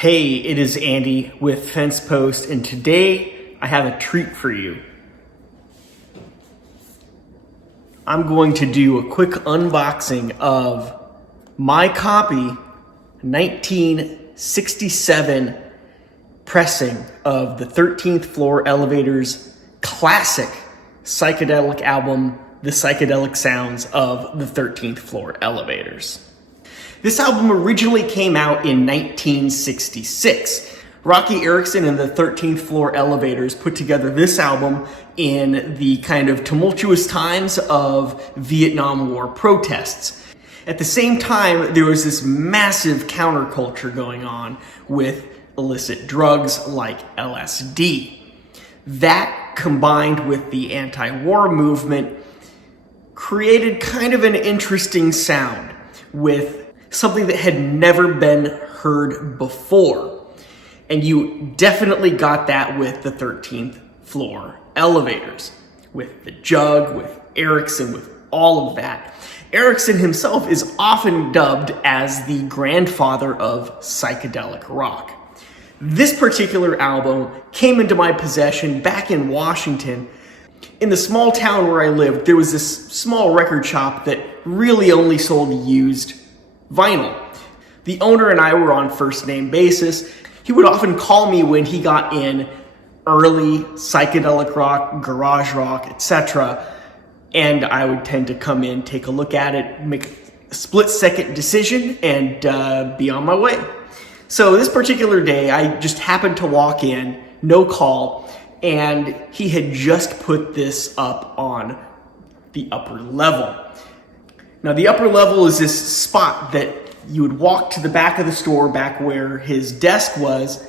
Hey, it is Andy with Fence Post, and today I have a treat for you. I'm going to do a quick unboxing of my copy 1967 pressing of the 13th Floor Elevators' classic psychedelic album, The Psychedelic Sounds of the 13th Floor Elevators. This album originally came out in 1966. Rocky Erickson and the 13th Floor Elevators put together this album in the kind of tumultuous times of Vietnam War protests. At the same time, there was this massive counterculture going on with illicit drugs like LSD. That, combined with the anti-war movement, created kind of an interesting sound with something that had never been heard before. And you definitely got that with the 13th Floor Elevators, with the Jug, with Erickson, with all of that. Erickson himself is often dubbed as the grandfather of psychedelic rock. This particular album came into my possession back in Washington. In the small town where I lived, there was this small record shop that really only sold used vinyl. The owner and I were on first name basis. He would often call me when he got in early psychedelic rock, garage rock, etc. And I would tend to come in, take a look at it, make a split-second decision, and be on my way. So this particular day, I just happened to walk in, no call, and he had just put this up on the upper level. Now, the upper level is this spot that you would walk to the back of the store, back where his desk was.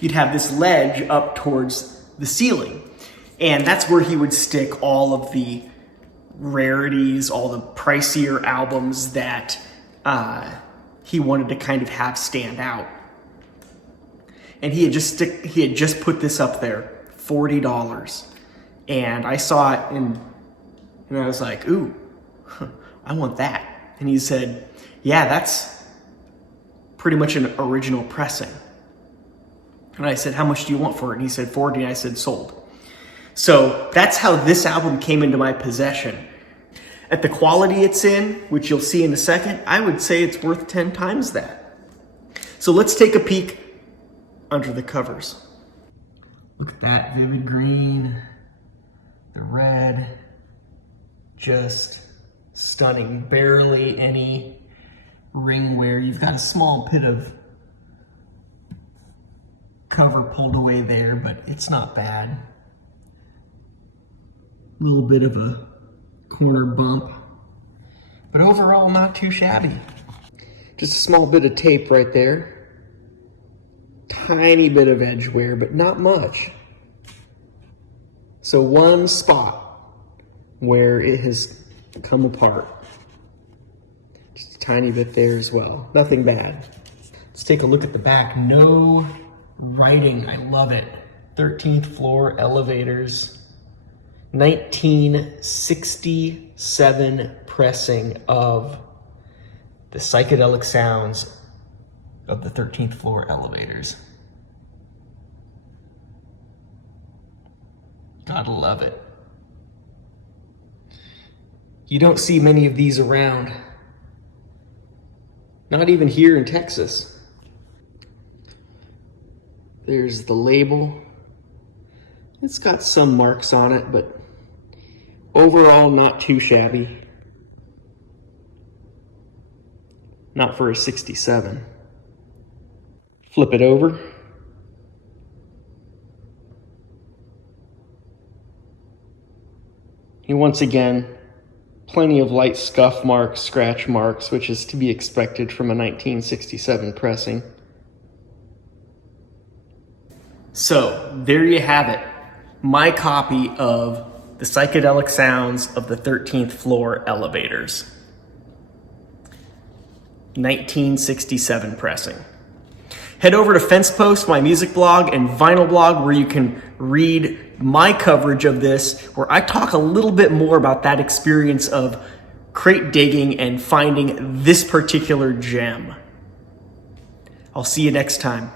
You'd have this ledge up towards the ceiling. And that's where he would stick all of the rarities, all the pricier albums that he wanted to kind of have stand out. And he had just put this up there, $40. And I saw it and I was like, ooh, I want that. And he said, yeah, that's pretty much an original pressing. And I said, how much do you want for it? And he said, 40. And I said, sold. So that's how this album came into my possession. At the quality it's in, which you'll see in a second, I would say it's worth 10 times that. So let's take a peek under the covers. Look at that vivid green, the red, just stunning. Barely any ring wear. You've got a small bit of cover pulled away there, but it's not bad. A little bit of a corner bump, but overall not too shabby. Just a small bit of tape right there. Tiny bit of edge wear, but not much. So one spot where it has come apart. Just a tiny bit there as well. Nothing bad. Let's take a look at the back. No writing. I love it. 13th Floor Elevators. 1967 pressing of the Psychedelic Sounds of the 13th Floor Elevators. Gotta love it. You don't see many of these around. Not even here in Texas. There's the label. It's got some marks on it, but overall not too shabby. Not for a 67. Flip it over. And once again, plenty of light scuff marks, scratch marks, which is to be expected from a 1967 pressing. So, there you have it. My copy of The Psychedelic Sounds of the 13th Floor Elevators. 1967 pressing. Head over to Fence Post, my music blog, and vinyl blog, where you can read my coverage of this, where I talk a little bit more about that experience of crate digging and finding this particular gem. I'll see you next time.